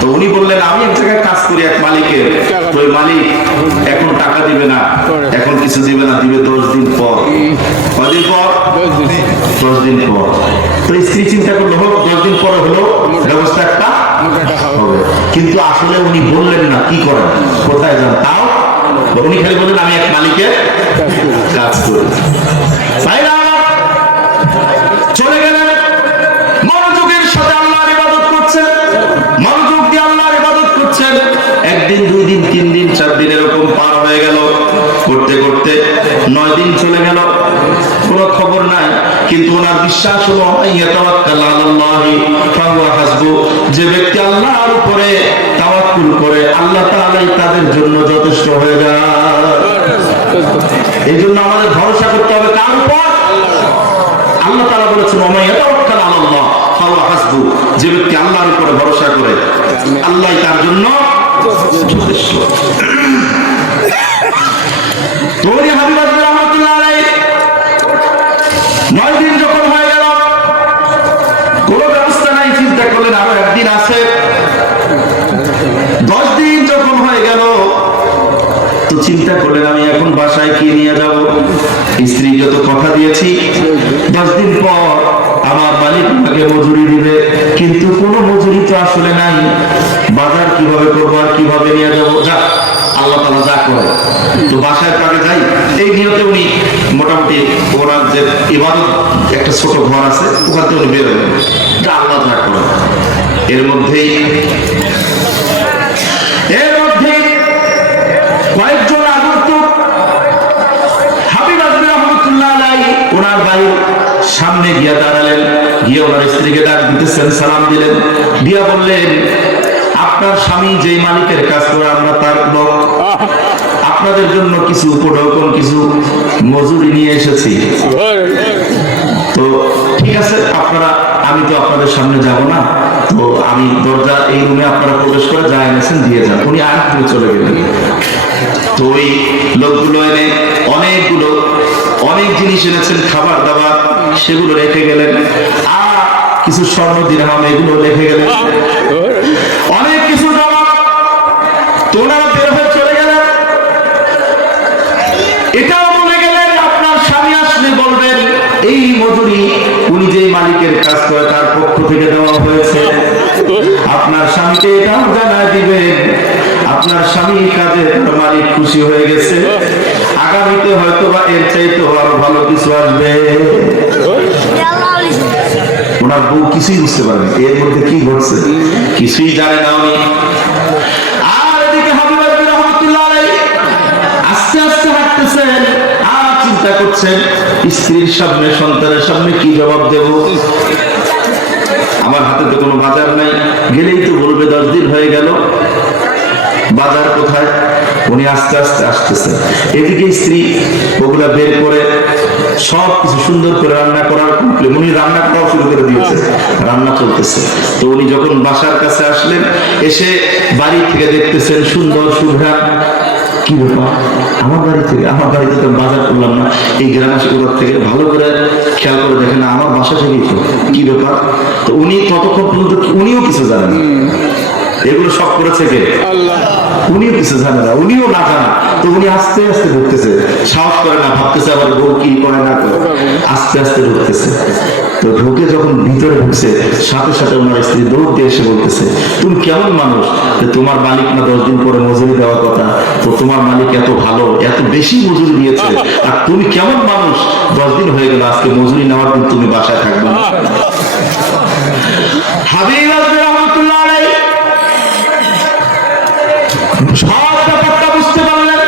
তো উনি বললেন আমি এক জায়গায় কাজ করি এক মালিকের, তো ওই মালিক এখন টাকা দিবে না, এখন কিছু দিবে না, দিবে 10 দিন পর। কদিন পর? 10 দিন পর। তো স্ত্রী চিন্তা করলো হোক 10 দিন পরে হলো ব্যবস্থা একটা হবে, কিন্তু আসলে উনি বললেন না কি করেন, কোথায় যান তাও। উনি খালি বললেন আমি এক মালিকের কাজ করি। চলে গেলেন, মনোযোগের সাথে আল্লাহর ইবাদত করছেন, মনোযোগ দিয়ে আল্লাহর ইবাদত করছেন। একদিন, 2 দিন, 3 দিন, 4 দিন এরকম পার হয়ে গেল। করতে করতে 9 দিন চলে গেল, কোনো খবর নাই। কিন্তু ওনার বিশ্বাস হলো ইয়াতাওয়াক্কালু আলাল্লাহি ফাহুয়া হাসবু, যে ব্যক্তি আল্লাহর উপরে তাওয়াক্কুল করে আল্লাহ তাআলাই তাদের জন্য যথেষ্ট হয়ে যায়। এই জন্য আমাদের ভরসা করতে হবে কার উপর? আল্লাহ তাআলা বলেছেন ওয়া মান ইয়াতাওয়াক্কালু আলাল্লাহ ফাহুয়া হাসবু, যে ব্যক্তি আল্লাহর উপরে ভরসা করে আল্লাহই তার জন্য যথেষ্ট। তোরি হাবিব রাহমাতুল্লাহ আলাইহি 9 দিন যখন হয়ে গেল, কোনো ব্যবস্থা নাই, চিন্তা করলেন আরো একদিন আছে। 10 দিন যখন হয়ে গেল, তো চিন্তা করলেন আমি এখন বাসায় কি নিয়ে যাব। স্ত্রী যত কথা দিয়েছি 10 দিন পর আমার মালিক আমাকে মজুরি দিবে, কিন্তু কোনো মজুরি তো আসলে নাই। বাজার কিভাবে করবো আর কিভাবে নিয়ে যাবো, যা আল্লাহ তাআলা যা করে। তো বাসায় কাজে যাই এই নিয়তে উনি মোটামুটি ওনার যে ইবাদত একটা ছোট ঘর আছে ওখান থেকে উনি বের হলেন, যা আল্লাহ যা করে। এর মধ্যেই কয়েকজন আগন্তুক হাবিব রাহমাতুল্লাহ আলাইহি ওনার বাড়ির সামনে গিয়ে দাঁড়ালেন, গিয়ে ওনার স্ত্রীকে ডাক দিতেছেন, সালাম দিলেন, দিয়া বললেন আপনার স্বামী যেই মালিকের কাজ করে আমরা তার লোক, আপনাদের জন্য কিছু উপঢৌকন, কিছু মজুরি নিয়ে এসেছি। তো ঠিক আছে আপনারা, আমি তো আপনাদের সামনে যাব না, তো আমি দরজা এই রুমে আপনারা প্রবেশ করে যা এনেছেন দিয়ে যান। উনি আর একটু চলে গেলেন। তো ওই লোকগুলো এনে অনেক জিনিস এনেছেন, খাবার দাবার, সেগুলো রেখে গেলেন। আর কিছু স্বর্ণ দিরহাম এগুলো রেখে গেলেন, অনেক কিছু জমা। তো ওনারা বের হয়ে চলে গেলেন। এটাও বলে গেলেন আপনার স্বামী আসলে বলবেন এই মজুরি উনি যে মালিকের কাজ করে তার পক্ষ থেকে দেওয়া হয়েছে। আপনার স্বামীকে এটাও জানায় দিবেন আপনার স্বামী কাজে তার মালিক খুশি হয়ে গেছে, আগামীতে হয়তো বা এর চাইতে আরো ভালো কিছু আসবে। ওনার বউ কিছুই বুঝতে পারেন এর মধ্যে কি ঘটছে, কিছুই জানে না উনি। আর এদিকে হাবিব রাহমাতুল্লাহ আলাইহি আস্তে আস্তে হাঁটতেছেন, আর চিন্তা করছেন স্ত্রীর সামনে, সন্তানের সামনে কি জবাব দেব। আমার হাতে তো কোনো বাজার নাই, গেলেই তো বলবে 10 দিন হয়ে গেল, বাজার কোথায়। উনি আস্তে আস্তে আসতেছেন, এদিকে স্ত্রী ওগুলা বের করে সব কিছু সুন্দর করে রান্না করার কমপ্লিট, উনি রান্না করাও শুরু করে দিয়েছে, রান্না চলতেছে। তো উনি যখন বাসার কাছে আসলেন, এসে বাড়ি থেকে দেখতেছেন সুন্দর সুঘ্রাণ। কি ব্যাপার, আমার বাড়িতে তো বাজার করলাম না, এই গ্রামের থেকে ভালো করে খেয়াল করে দেখেন না, আমার বাসা থেকেই তো, কি ব্যাপার। তো উনি ততক্ষণ পর্যন্ত উনিও কিছু জানেন, এগুলো সব করেছে কে? আল্লাহ। উনিও কিছু জানে না, উনিও না জানা। তো উনি আস্তে আস্তে ঢুকতেছে, সাহস করে না, ভাবতেছে আবার বউ কি করে না করে, আস্তে আস্তে ঢুকতেছে। তো ঢুকে যখন ভিতরে ঢুকছে, সাথে সাথে ওনার স্ত্রী দৌড় দিয়ে এসে বলতেছে তুমি কেমন মানুষ, যে তোমার মালিক না 10 দিন পরে মজুরি দেওয়ার কথা, তো তোমার মালিক এত ভালো, এত বেশি মজুরি দিয়েছে, আর তুমি কেমন মানুষ 10 দিন হয়ে গেল, আজকে মজুরি নেওয়ার দিন তুমি বাসায় থাকবে না। হাবিব রাহমাতুল্লাহ আলাইহি সব ব্যাপারটা বুঝতে পারলেন,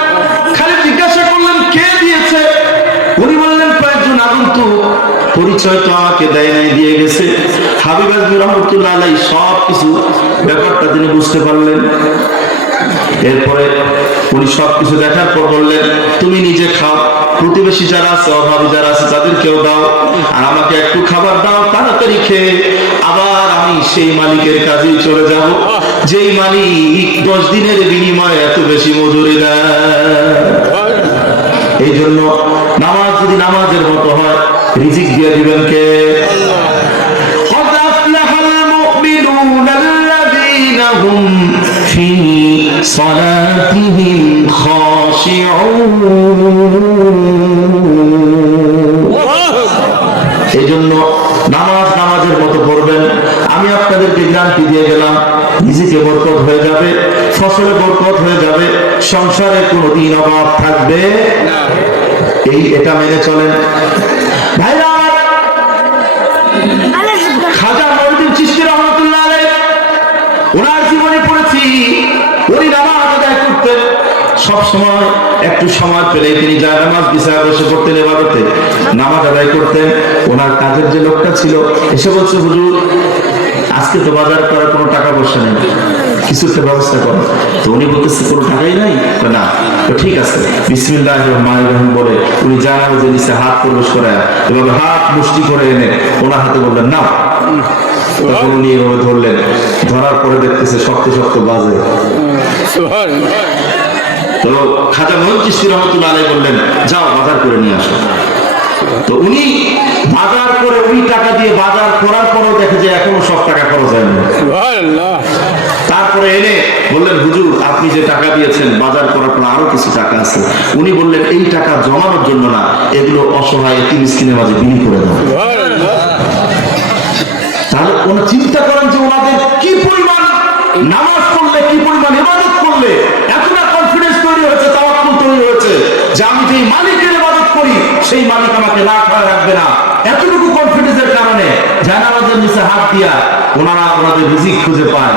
খালি জিজ্ঞাসা করলেন কে দিয়েছে। উনি বললেন কয়েকজন আগন্তুক, পরিচয় তো আমাকে দেয় নাই, দিয়ে গেছে। হাবিব রাহমাতুল্লাহ আলাইহি সব কিছু ব্যাপারটা তিনি বুঝতে পারলেন। এরপরে উনি সবকিছু দেখার পর বললেন তুমি নিজে খাও, প্রতিবেশী যারা আছে, অভাবী যারা আছে তাদেরকেও দাও, আর আমাকে একটু খাবার দাও, তাড়াতাড়ি খেয়ে আবার আমি সেই মালিকের কাজেই চলে যাব, যেই মালিক 10 দিনের বিনিময়ে এত বেশি মজুরি দেয়। এই জন্য নামাজ যদি নামাজের মতো হয়, রিজিক দিয়ে দিবেন কে? قد أفلح المؤمنون الذين হুম ফি সালাতিহিম খাশিউন। এই জন্য নামাজের মতো পড়বেন। আমি আপনাদেরকে গ্যারান্টি দিয়ে গেলাম, রিজিকে বরকত হয়ে যাবে, ফসলে বরকত হয়ে যাবে, সংসারে কোনোদিন অভাব থাকবে না। এটা মেনে চলেন ভাইরা। খাজা মঈনুদ্দিন চিশতি রহমাতুল্লাহ আলাইহি, ওনার জীবনে পড়েছি, উনি নামাজ আদায় করতেন সব সময়। একটু সময় পেলে তিনি যা নামাজ বিছায় বসে পড়তেন, ইবাদতে নামাজ আদায় করতেন। ওনার কাজের যে লোকটা ছিল এসে বলছে, হুজুর আজকে তো বাজার করার কোনো টাকা পয়সা নেই, কিছু একটা ব্যবস্থা করো। তো উনি বলতেছে কোনো টাকাই নাই না। তো ঠিক আছে, বিসমিল্লাহির রহমানির রহিম বলে উনি জানাজা নিচে হাত প্রবেশ করায় এভাবে হাত মুষ্টি করে এনে ওনার হাতে বললেন না। তখন উনি এভাবে ধরলেন, ধরার পরে দেখতেছে শক্ত শক্ত বাজে। তো খাজা মঈনুদ্দিন চিশতি রহমাতুল্লাহ আলাইহি বললেন, যাও বাজার করে নিয়ে আসো। তো উনি বাজার করে ওই টাকা দিয়ে বাজার করার পরও দেখে যে এখনো সব টাকা খরচ হয়নি। তারপরে এনে বললেন, হুজুর আপনি যে টাকা দিয়েছেন বাজার করার পর আরো কিছু টাকা আছে। উনি বললেন, এই টাকা জমানোর জন্য না, এগুলো অসহায় এতিম মিসকিনের মাঝে বিলি করে দাও। তাহলে ওনারা চিন্তা করেন যে ওনাদের কি পরিমাণ নামাজ পড়লে, কি পরিমাণ ইবাদত করলে এতটা কনফিডেন্স তৈরি হয়েছে, তাওয়াক্কুল তৈরি হয়েছে যে আমি যে মালিকের ইবাদত করি সেই মালিক আমাকে না খাওয়া রাখবে না। এতটুকু কনফিডেন্সের কারণে জানাজার নিচে হাত দিয়া ওনারা ওনাদের রিজিক খুঁজে পায়।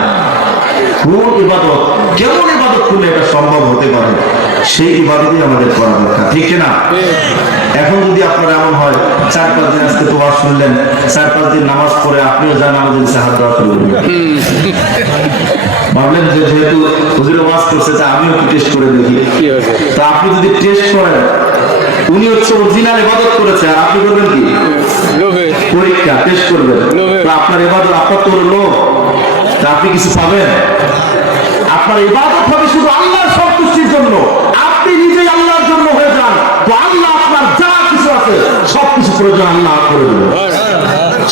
কোন ইবাদত, কেমন ইবাদত করলে এটা সম্ভব হতে পারে, সেই ইবাদতই আমাদের করা দরকার, ঠিক না? এখন যদি আপনার এমন হয় 4-5 দিন আজকে তোমার শুনলেন, 4-5 দিন নামাজ পড়ে আপনিও জানাজার নিচে হাত দেওয়া শুরু করবেন, ভাবলেন যে যেহেতু হুজুর ওয়াজ করছে আমিও একটু টেস্ট করে দেখি। তো আপনি যদি টেস্ট করেন, উনি হচ্ছে অরিজিনাল ইবাদত করেছে আর আপনি করবেন কি পরীক্ষা, টেস্ট করবেন। তো আপনার ইবাদত, আপনার তো লোভ, তা আপনি কিছু পাবেন? আপনার ইবাদত হবে শুধু আল্লাহর সন্তুষ্টির জন্য। আপনি নিজেই আল্লাহর জন্য হয়ে যান, তো আল্লাহ আপনার যা কিছু আছে সবকিছু প্রয়োজন আল্লাহ করে দেবেন,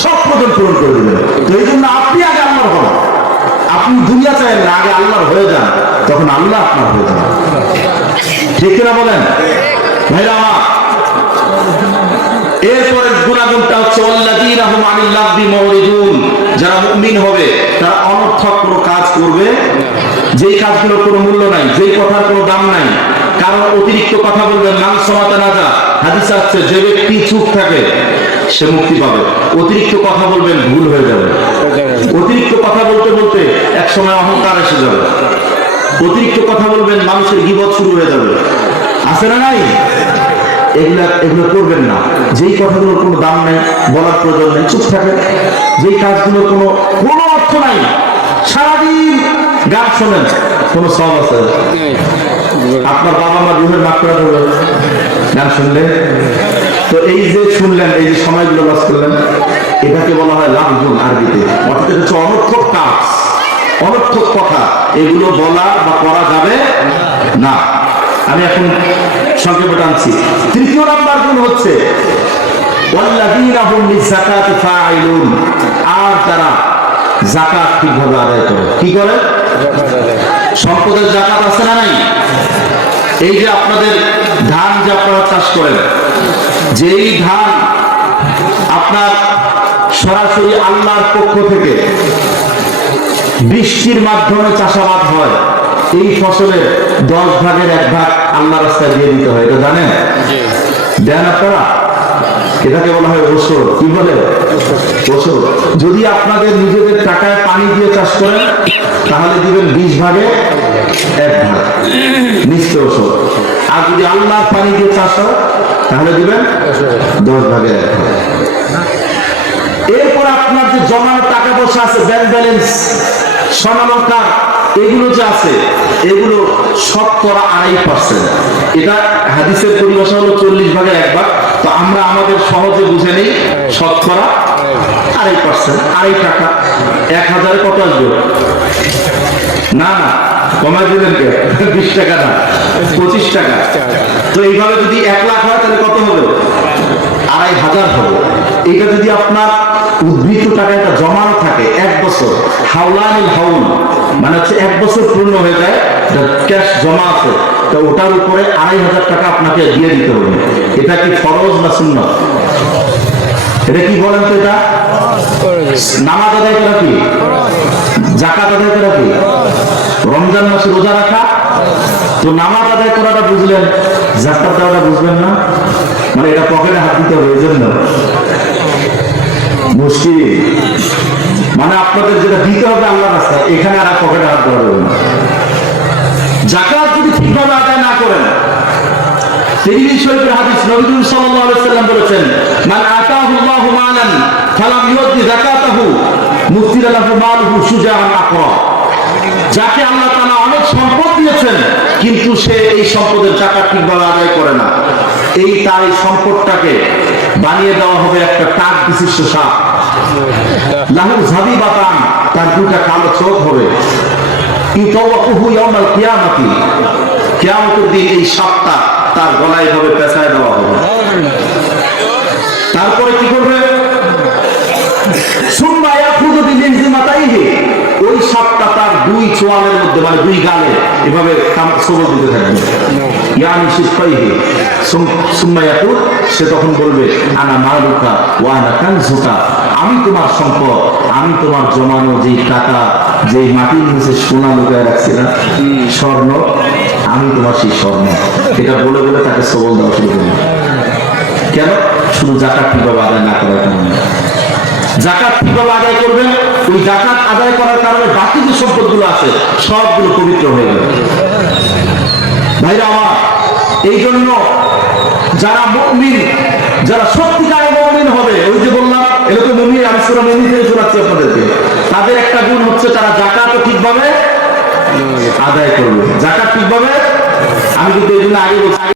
সব প্রয়োজন পূরণ করে দেবেন। তো এই জন্য আপনি আগে আল্লাহর হন। আপনি দুনিয়া চাইেন না, আগে আল্লাহর হয়ে যান, তখন আল্লাহ আপনার হয়ে যান, ঠিক কিনা বলেন ভাইরা আমার? এরপরে গুণাগুণটা হচ্ছে আল্লাযীনা হুম আনিল লাগবি মুরিদুন, যারা মুমিন হবে তারা অনর্থক কোনো কাজ করবে, যেই কাজগুলোর কোনো মূল্য নাই, যেই কথার কোনো দাম নাই। কারণ অতিরিক্ত কথা বলবেন, মান সমাতা নাজা, হাদিসে আছে যে ব্যক্তি চুপ থাকে সে মুক্তি পাবে। অতিরিক্ত কথা বলবেন, ভুল হয়ে যাবে। অতিরিক্ত কথা বলতে বলতে এক সময় অহংকার এসে যাবে। অতিরিক্ত কথা বলবেন, মানুষের গীবত শুরু হয়ে যাবে, আছে না নাই? এগুলো করবেন না। যেই কথাগুলোর কোনো দাম নাই, বলার প্রয়োজন নেই, চুপ থাকে। যেই কাজগুলোর কোনো অর্থ নাই, সারাদিন গান শোনেন, কোনো সব আছে? আপনার বাবা মা রুহের মাকড়া ধরবে গান শুনলে। তো এই যে শুনলেন, এই যে সময়গুলো লস করলেন, এটাকে বলা হয় লাভজুন আরবিতে। অর্থাৎ এটা হচ্ছে অনর্থক কাজ, অনর্থক কথা, এগুলো বলা বা করা যাবে না। আমি এখন সংক্ষেপে টানছি। তৃতীয় নাম্বার গুণ হচ্ছে ওয়াল্লাযীনা হুম লিযাকাতি ফাঈলুন, আর যারা যাকাত ঠিকভাবে আদায় করে। কি করে? সম্পদের যাকাত আছে না নাই? এই যে আপনাদের ধান যে আপনারা চাষ করেন, যেই ধান আপনার সরাসরি আল্লাহর পক্ষ থেকে বৃষ্টির মাধ্যমে চাষাবাদ হয়, এই ফসলের 10 ভাগের 1 ভাগ আল্লাহ রাস্তায় দিয়ে দিতে হয়, এটা জানেন? দেন আপনারা? এটাকে বলা হয় ওষুধ। কি বলে? ওষুধ। যদি আপনাদের নিজেদের টাকায় পানি দিয়ে চাষ করেন তাহলে দিবেন 20 ভাগে 1 ভাগ নিশ্চয় ওষুধ। আর যদি আল্লাহর পানি দিয়ে চাষ হয় তাহলে দিবেন 10 ভাগে 1 ভাগ। এরপর আপনার যে জমানো টাকা পয়সা আছে, ব্যাংক ব্যালেন্স, স্বর্ণালঙ্কার, এগুলো যে আছে, এগুলো 2.5%। এটা হাদিসের পরিভাষা হলো 40 ভাগে 1 ভাগ। তো আমরা আমাদের সহজে বুঝে নেই 2.5%, 2.5 টাকা। 1000 কত আসবে? না না, কমাই দিলেন কে? 20 টাকা না, 25 টাকা। তো এইভাবে যদি 1 লাখ হয় তাহলে কত হবে? 2500 হবে। এটা যদি আপনার উদ্বৃত্ত টাকা এটা জমানো থাকে 1 বছর, হাওলানিল হাউল মানে হচ্ছে 1 বছর পূর্ণ হয়ে যায়, ক্যাশ জমা আছে, তো ওটার উপরে 2500 টাকা আপনাকে দিয়ে দিতে হবে। এটা কি ফরজ না সুন্নাত? এটা কি বলেন তো? এটা নামাজ আদায় করা কি? যাকাত আদায় করা কি? রমজান মাসে রোজা রাখা? তো নামাজ আদায় করাটা বুঝলেন, যাকাত দেওয়াটা বুঝলেন না, মানে এটা পকেটে হাত দিতে হবে, এই জন্য মুশকিল। মানে আপনাদের যেটা দিতে হবে আল্লাহর রাস্তায়, এখানে আর পকেটে হাত দেওয়া যাবে না। যাকাত যদি ঠিকভাবে আদায় না করেন, তিরমিজি শরীফের হাদিস, নবী সাল্লাল্লাহু আলাইহি সাল্লাম বলেছেন, মান আতাহুল্লাহু মালান ফালাম ইউদ্দি যাকাতাহু মুফতিরা লাহু মালুহু শুজাআন আকরা। যাকে আল্লাহ তাআলা অনেক সম্পদ দিয়েছেন কিন্তু সে এই সম্পদের যাকাত ঠিকভাবে আদায় করে না, তার এই সম্পদটাকে বানিয়ে দেওয়া হবে একটা টাক বিশিষ্ট সাপ, লাহু যাবিবাতান, তার দুটা কালো চোখ হবে, ইউতাওয়াকুহু ইয়াউমাল কিয়ামাতি, কিয়ামতের দিন এই সাপটা তার গলায় ভাবে পেঁচায় দেওয়া হবে। তারপরে কি করবে? সুম্মা ইয়াখুযু বিলিনজিমাতাইহি, ওই সাপটা তার 2 চোয়ালের মধ্যে মানে 2 গালে এভাবে সবল দিতে থাকবে, ইয়ানি শিফাইহি। সুম্মা ইয়াকুল, সে তখন বলবে আনা মালুকা ওয়া আনা কানজুকা, আমি তোমার সম্পদ, আমি তোমার জমানো যেই টাকা, যেই মাটির নিচে সোনা লুকায় রাখছি না, স্বর্ণ, আমি তোমার সেই স্বর্ণ। এটা বলে বলে তাকে সবল দেওয়া শুরু করবে। কেন? শুধু যাকাত ঠিকভাবে আদায় না করার কারণে। যাকাত ঠিকভাবে আদায় করবেন, ওই যাকাত আদায় করার কারণে বাকি যে সম্পদগুলো আছে সবগুলো পবিত্র হয়ে যাবে। ভাইরা আমার, এই জন্য যারা মুমিন, যারা সত্যিকারের মুমিন হবে, ওই যে বললাম এরকম মুমিন, আমি সূরা মুমিন থেকে শোনাচ্ছি আপনাদেরকে, তাদের একটা গুণ হচ্ছে তারা যাকাত ঠিকভাবে আদায় করবে। যাকাত ঠিকভাবে, আমি কিন্তু এই জন্য আগে বলছি।